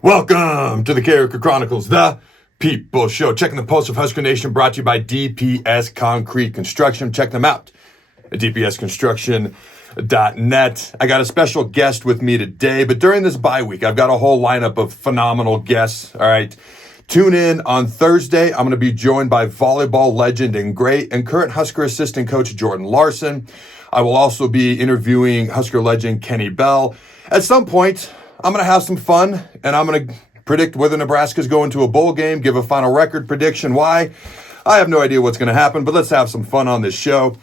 Welcome to the Carriker Chronicles, the People Show. Checking the pulse of Husker Nation, brought to you by DPS Concrete Construction. Check them out at dpsconstruction.net. I got a special guest with me today, but during this bye week, I've got a whole lineup of phenomenal guests. All right. Tune in on Thursday. I'm going to be joined by volleyball legend and great and current Husker assistant coach Jordan Larson. I will also be interviewing Husker legend Kenny Bell. At some point, I'm going to have some fun, and I'm going to predict whether Nebraska's going to a bowl game, give a final record prediction. Why? I have no idea what's going to happen, but let's have some fun on this show.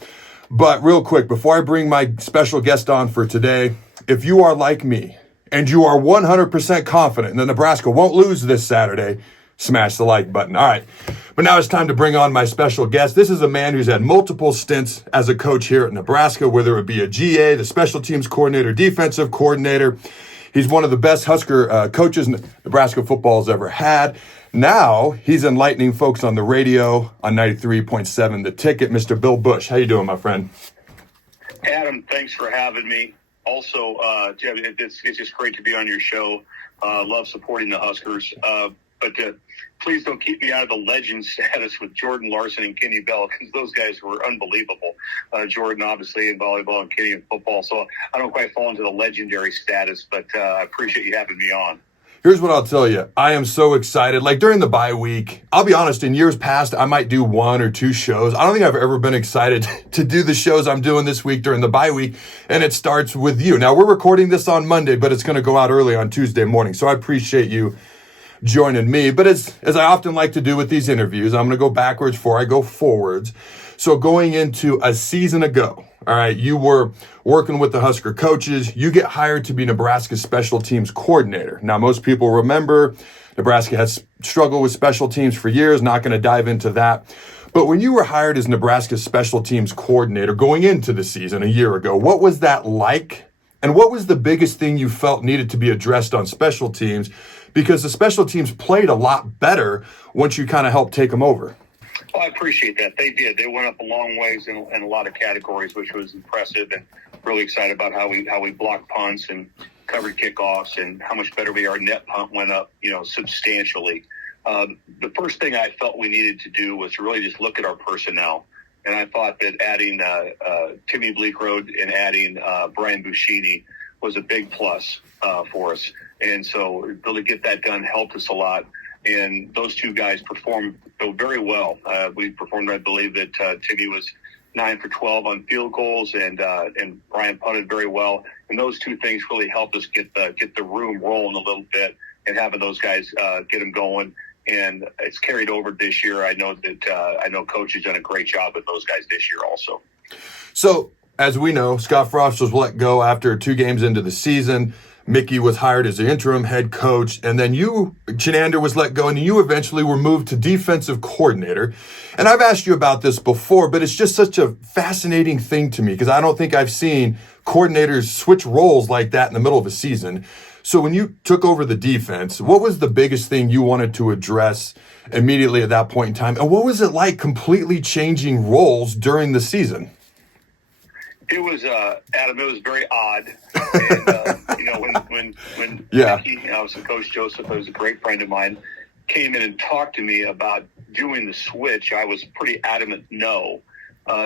But real quick, before I bring my special guest on for today, if you are like me and you are 100% confident that Nebraska won't lose this Saturday, smash the like button. All right. But now it's time to bring on my special guest. This is a man who's had multiple stints as a coach here at Nebraska, whether it be a GA, the special teams coordinator, defensive coordinator. He's one of the best Husker coaches Nebraska football has ever had. Now he's enlightening folks on the radio on 93.7 The Ticket. Mr. Bill Busch, how you doing, my friend? Adam, thanks for having me. Also, Jeff, it's just great to be on your show. Love supporting the Huskers. But please don't keep me out of the legend status with Jordan Larson and Kenny Bell, because those guys were unbelievable. Jordan, obviously, in volleyball, and Kenny in football. So I don't quite fall into the legendary status, but I appreciate you having me on. Here's what I'll tell you. I am so excited. Like during the bye week, I'll be honest, in years past, I might do one or two shows. I don't think I've ever been excited to do the shows I'm doing this week during the bye week. And it starts with you. Now, we're recording this on Monday, but it's going to go out early on Tuesday morning. So I appreciate you joining me. But as I often like to do with these interviews, I'm going to go backwards before I go forwards. So going into a season ago, all right, you were working with the Husker coaches. You get hired to be Nebraska's special teams coordinator. Now, most people remember Nebraska has struggled with special teams for years. Not going to dive into that. But when you were hired as Nebraska's special teams coordinator going into the season a year ago, what was that like? And what was the biggest thing you felt needed to be addressed on special teams? Because the special teams played a lot better once you kind of helped take them over. Well, I appreciate that. They did. They went up a long ways in a lot of categories, which was impressive, and really excited about how we blocked punts and covered kickoffs, and how much better we are. Net punt went up, substantially. The first thing I felt we needed to do was to really just look at our personnel. And I thought that adding Timmy Bleekrode and adding Brian Buschini was a big plus for us. And so really get that done helped us a lot. And those two guys performed very well. We performed, I believe, that Timmy was 9 for 12 on field goals, and Brian punted very well. And those two things really helped us get the room rolling a little bit, and having those guys get them going. And it's carried over this year. I know Coach has done a great job with those guys this year also. So, as we know, Scott Frost was let go after 2 games into the season. Mickey was hired as the interim head coach, and then Chenander was let go, and you eventually were moved to defensive coordinator. And I've asked you about this before, but it's just such a fascinating thing to me, because I don't think I've seen coordinators switch roles like that in the middle of a season. So when you took over the defense, what was the biggest thing you wanted to address immediately at that point in time? And what was it like completely changing roles during the season? It was, Adam, it was very odd. And, when Mickey, so Coach Joseph, who was a great friend of mine, came in and talked to me about doing the switch, I was pretty adamant no.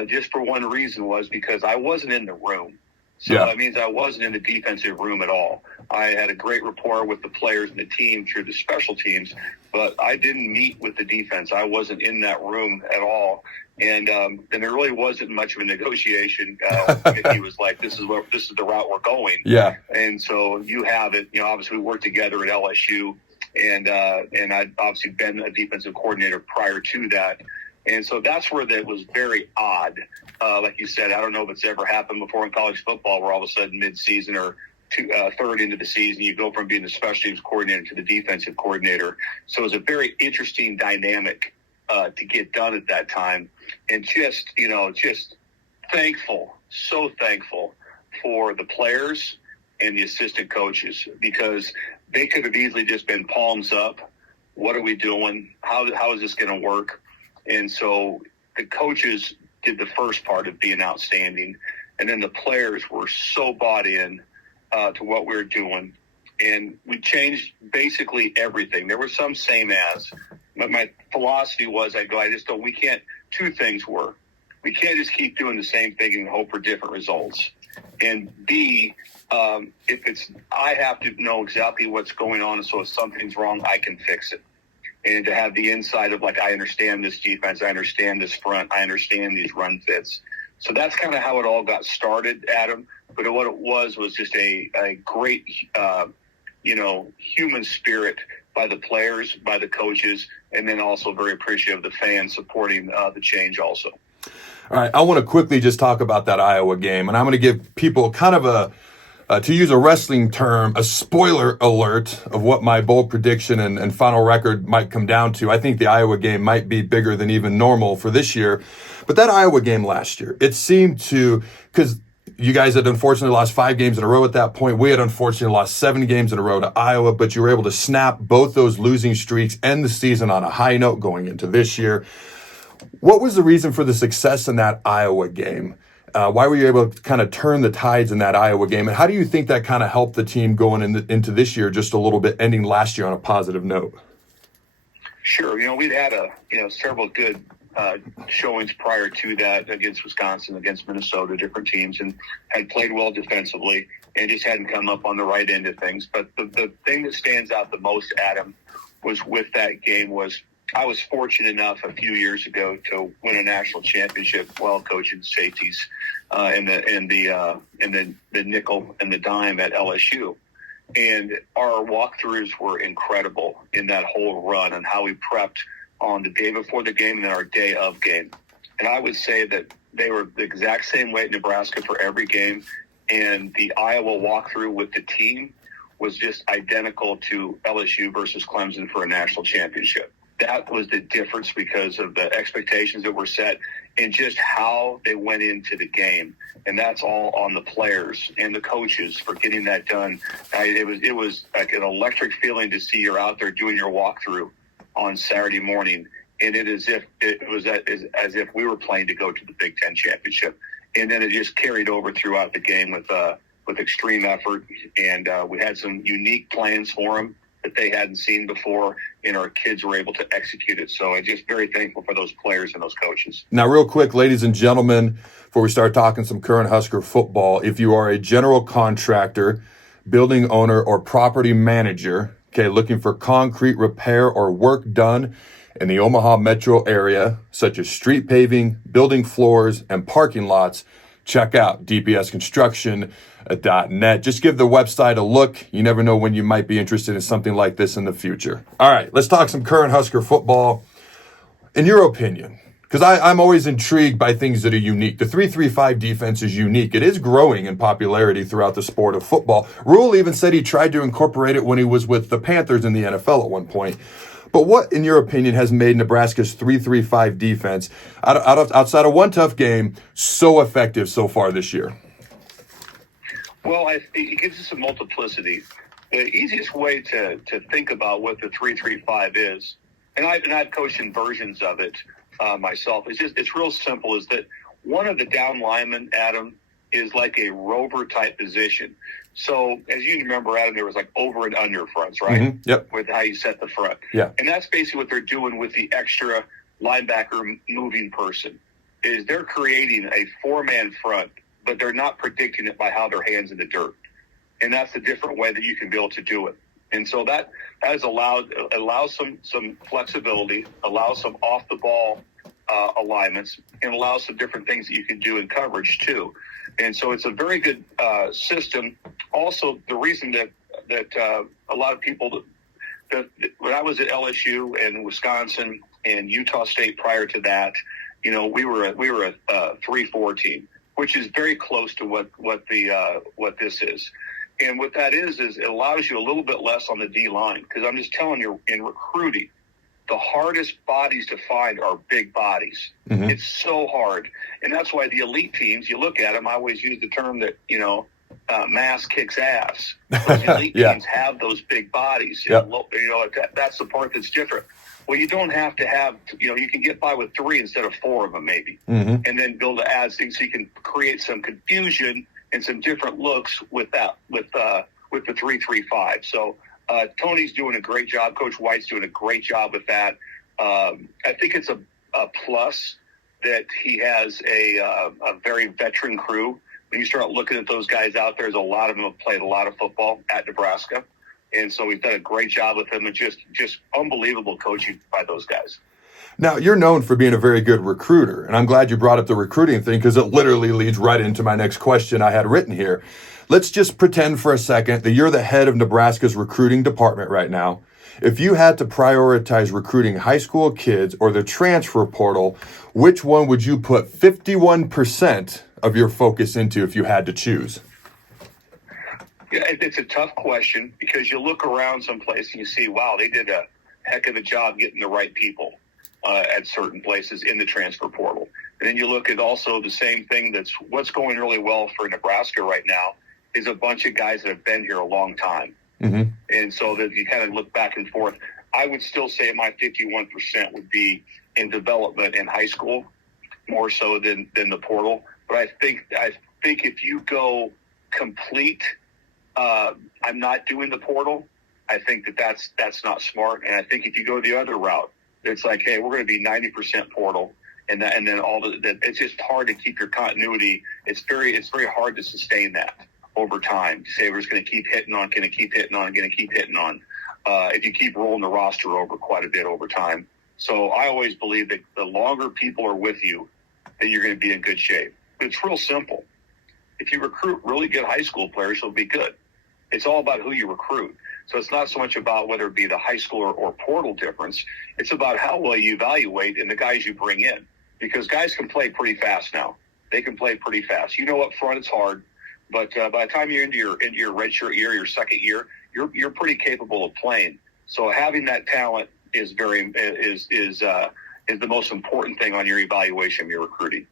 Just for one reason, was because I wasn't in the room. So that means I wasn't in the defensive room at all. I had a great rapport with the players and the team through the special teams, but I didn't meet with the defense. I wasn't in that room at all. And there really wasn't much of a negotiation. Mickey was like, this is the route we're going. Yeah. And so you have it. Obviously we worked together at LSU, and I'd obviously been a defensive coordinator prior to that. And so that's where that was very odd. Like you said, I don't know if it's ever happened before in college football, where all of a sudden mid-season or third into the season, you go from being the special teams coordinator to the defensive coordinator. So it was a very interesting dynamic to get done at that time. And just thankful, so thankful for the players and the assistant coaches, because they could have easily just been palms up. What are we doing? How is this going to work? And so the coaches did the first part of being outstanding. And then the players were so bought in to what we were doing. and we changed basically everything. There were some same as, but my philosophy was two things were, we can't just keep doing the same thing and hope for different results. And B, I have to know exactly what's going on, so if something's wrong, I can fix it. And to have the insight of, I understand this defense, I understand this front, I understand these run fits. So that's kind of how it all got started, Adam. But what it was just a great, human spirit by the players, by the coaches, and then also very appreciative of the fans supporting the change also. All right, I want to quickly just talk about that Iowa game, and I'm going to give people kind of to use a wrestling term, a spoiler alert of what my bold prediction and final record might come down to. I think the Iowa game might be bigger than even normal for this year. But that Iowa game last year, it seemed to, because you guys had unfortunately lost 5 games in a row at that point. We had unfortunately lost 7 games in a row to Iowa, but you were able to snap both those losing streaks, end the season on a high note going into this year. What was the reason for the success in that Iowa game? Why were you able to kind of turn the tides in that Iowa game? And how do you think that kind of helped the team going into this year just a little bit, ending last year on a positive note? Sure. We'd had several good showings prior to that against Wisconsin, against Minnesota, different teams, and had played well defensively and just hadn't come up on the right end of things. But the thing that stands out the most, Adam, was with that game was I was fortunate enough a few years ago to win a national championship while coaching safeties in the nickel and the dime at LSU. And our walkthroughs were incredible in that whole run and how we prepped on the day before the game and then our day of game. And I would say that they were the exact same way at Nebraska for every game. And the Iowa walkthrough with the team was just identical to LSU versus Clemson for a national championship. That was the difference because of the expectations that were set and just how they went into the game. And that's all on the players and the coaches for getting that done. It was like an electric feeling to see you're out there doing your walkthrough on Saturday morning. And it was as if we were playing to go to the Big Ten championship. And then it just carried over throughout the game with extreme effort. And we had some unique plans for them that they hadn't seen before, and our kids were able to execute it. So I'm just very thankful for those players and those coaches. Now, real quick, ladies and gentlemen, before we start talking some current Husker football, if you are a general contractor, building owner, or property manager, looking for concrete repair or work done in the Omaha metro area, such as street paving, building floors, and parking lots, check out dpsconstruction.net. Just give the website a look. You never know when you might be interested in something like this in the future. All right, let's talk some current Husker football. In your opinion, because I'm always intrigued by things that are unique. The 3-3-5 defense is unique. It is growing in popularity throughout the sport of football. Rhule even said he tried to incorporate it when he was with the Panthers in the NFL at one point. But what, in your opinion, has made Nebraska's 3-3-5 defense, outside of one tough game, so effective so far this year? Well, it gives us a multiplicity. The easiest way to think about what the 3-3-5 is, and I've coached in versions of it myself, it's real simple, is that one of the down linemen, Adam, is like a rover type position. So as you remember, Adam, there was like over and under fronts, right? Mm-hmm. Yep. With how you set the front. Yeah. And that's basically what they're doing with the extra linebacker moving person, is they're creating a 4-man front, but they're not predicting it by how their hands in the dirt. And that's a different way that you can be able to do it. And so that has allows some flexibility, allows some off the ball alignments, and allows some different things that you can do in coverage too. And so it's a very good system. Also, the reason that a lot of people, when I was at LSU and Wisconsin and Utah State prior to that, we were a 3-4 team, which is very close to what this is. And what that is it allows you a little bit less on the D line, because I'm just telling you, in recruiting, the hardest bodies to find are big bodies. Mm-hmm. It's so hard. And that's why the elite teams, you look at them, I always use the term that, mass kicks ass. Those elite yeah. teams have those big bodies. Yep. That's the part that's different. Well, you don't have to have, you can get by with 3 instead of 4 of them maybe. Mm-hmm. And then build to add things so you can create some confusion and some different looks with with the 3-3-5. So Tony's doing a great job. Coach White's doing a great job with that. I think it's a plus that he has a very veteran crew. When you start looking at those guys out there, there's a lot of them have played a lot of football at Nebraska. And so we've done a great job with them, and just unbelievable coaching by those guys. Now, you're known for being a very good recruiter, and I'm glad you brought up the recruiting thing because it literally leads right into my next question I had written here. Let's just pretend for a second that you're the head of Nebraska's recruiting department right now. If you had to prioritize recruiting high school kids or the transfer portal, which one would you put 51% of your focus into if you had to choose? Yeah, it's a tough question because you look around someplace and you see, wow, they did a heck of a job getting the right people at certain places in the transfer portal. And then you look at also the same thing that's what's going really well for Nebraska right now is a bunch of guys that have been here a long time. Mm-hmm. And so that you kind of look back and forth. I would still say my 51% would be in development in high school, more so than the portal. But I think if you go complete, I'm not doing the portal. I think that's not smart. And I think if you go the other route, it's like, hey, we're going to be 90% portal, and then all that. It's just hard to keep your continuity. It's very hard to sustain that over time. To say we're just going to keep hitting on, going to keep hitting on, going to keep hitting on. If you keep rolling the roster over quite a bit over time. So I always believe that the longer people are with you, that you're going to be in good shape. But it's real simple. If you recruit really good high school players, you'll be good. It's all about who you recruit. So it's not so much about whether it be the high school or portal difference. It's about how well you evaluate and the guys you bring in. Because guys can play pretty fast now. They can play pretty fast. You know, up front it's hard, but by the time you're into your redshirt year, your second year, you're pretty capable of playing. So having that talent is the most important thing on your evaluation of your recruiting.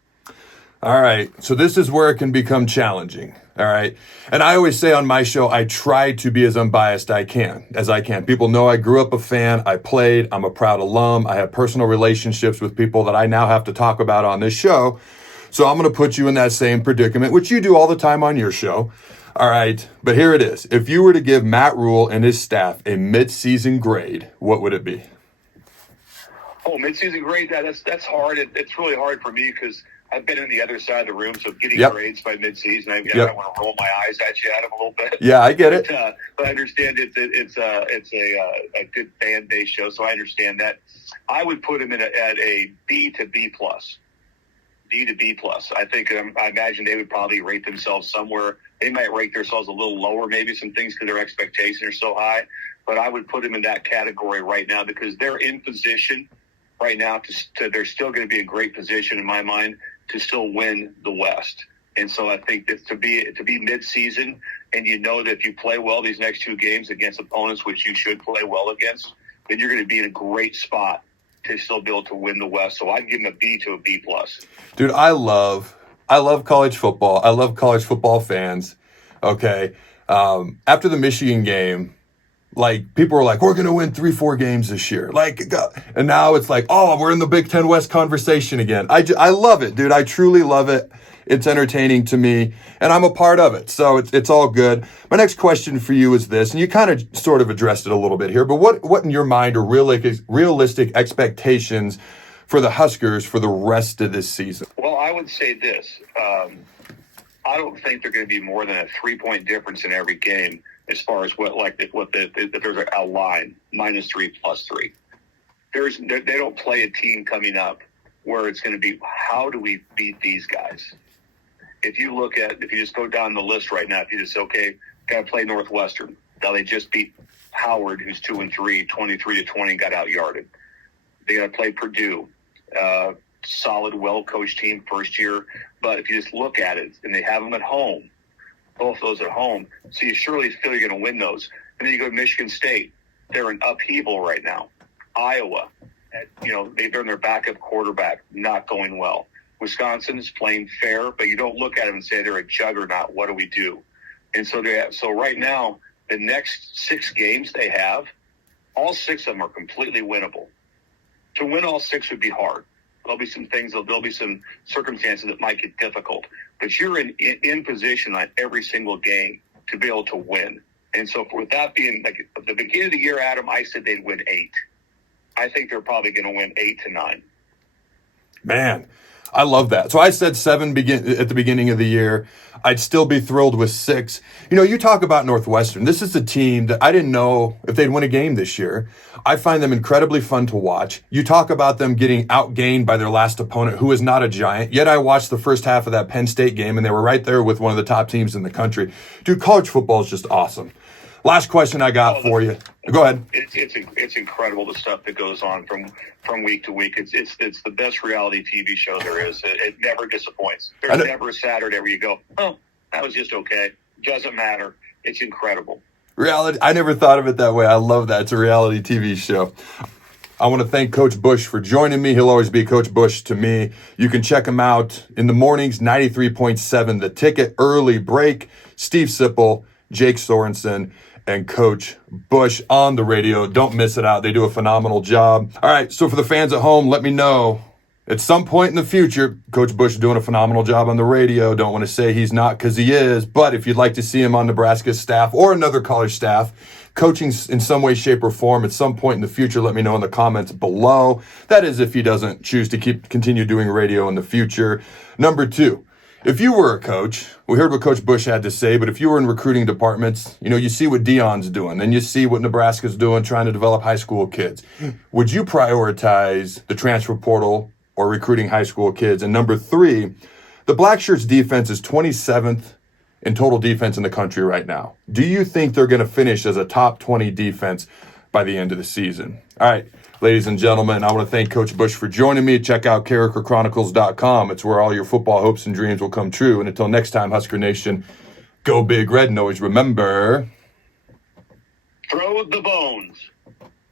All right. So this is where it can become challenging. All right. And I always say on my show, I try to be as unbiased as I can. People know I grew up a fan. I played. I'm a proud alum. I have personal relationships with people that I now have to talk about on this show. So I'm going to put you in that same predicament, which you do all the time on your show. All right. But here it is. If you were to give Matt Rhule and his staff a midseason grade, what would it be? Oh, midseason grade? That's hard. It's really hard for me because I've been in the other side of the room, so getting grades by midseason, I don't want to roll my eyes at you, Adam, a little bit. Yeah, I get it. But I understand it's a good fan-based show, so I understand that. I would put him at a B to B plus. D to B plus. I think I imagine they would probably rate themselves somewhere. They might rate themselves a little lower, maybe some things because their expectations are so high. But I would put them in that category right now because they're in position right now. They're still going to be in great position in my mind to still win the West. And so I think that to be mid-season, and you know that if you play well these next two games against opponents, which you should play well against, then you're going to be in a great spot to still be able to win the West. So I'd give them a B to a B plus. Dude, I love college football. I love college football fans. Okay. After the Michigan game, like, people were like, we're going to win 3-4 games this year. Like, and now it's like, oh, we're in the Big Ten West conversation again. I love it, dude. I truly love it. It's entertaining to me, and I'm a part of it. So it's all good. My next question for you is this, and you kind of sort of addressed it a little bit here, but what in your mind are realistic expectations for the Huskers for the rest of this season? Well, I would say this. I don't think they're going to be more than a 3-point difference in every game as far as if there's a line, -3, +3. They don't play a team coming up where it's going to be, how do we beat these guys? If you just go down the list right now, if you just say, okay, got to play Northwestern. Now they just beat Howard, who's 2-3, 23-20, got out-yarded. They got to play Purdue. Solid, well-coached team first year. But if you just look at it, and they have them at home, both those at home, so you surely feel you're going to win those. And then you go to Michigan State. They're in upheaval right now. Iowa, they're in their backup quarterback, not going well. Wisconsin is playing fair, but you don't look at them and say they're a juggernaut. What do we do? And so right now, the next 6 games they have, all 6 of them are completely winnable. To win all 6 would be hard. There'll be some things, there'll be some circumstances that might get difficult. But you're in position on every single game to be able to win. And so with that being like at the beginning of the year, Adam, I said they'd win 8. I think they're probably going to win 8 to 9. Man, I love that. So I said 7 at the beginning of the year. I'd still be thrilled with 6. You talk about Northwestern. This is a team that I didn't know if they'd win a game this year. I find them incredibly fun to watch. You talk about them getting outgained by their last opponent, who is not a giant. Yet I watched the first half of that Penn State game, and they were right there with one of the top teams in the country. Dude, college football is just awesome. Last question I got for you. Go ahead. It's incredible the stuff that goes on from week to week. It's the best reality TV show there is. It never disappoints. There's never a Saturday where you go, oh, that was just okay. Doesn't matter. It's incredible. Reality. I never thought of it that way. I love that. It's a reality TV show. I want to thank Coach Busch for joining me. He'll always be Coach Busch to me. You can check him out in the mornings, 93.7 The Ticket, Early Break, Steve Sipple, Jake Sorensen, and Coach Busch on the radio. Don't miss it out. They do a phenomenal job. All right, so for the fans at home, let me know. At some point in the future, Coach Busch is doing a phenomenal job on the radio. Don't want to say he's not, because he is. But if you'd like to see him on Nebraska's staff or another college staff, coaching in some way, shape, or form at some point in the future, let me know in the comments below. That is if he doesn't choose to continue doing radio in the future. Number 2. If you were a coach, we heard what Coach Busch had to say, but if you were in recruiting departments, you see what Deion's doing, then you see what Nebraska's doing, trying to develop high school kids. Would you prioritize the transfer portal or recruiting high school kids? And number 3, the Black Shirts defense is 27th in total defense in the country right now. Do you think they're going to finish as a top 20 defense by the end of the season? All right. Ladies and gentlemen, I want to thank Coach Busch for joining me. Check out CarrikerChronicles.com. It's where all your football hopes and dreams will come true. And until next time, Husker Nation, go Big Red, and always remember, throw the bones.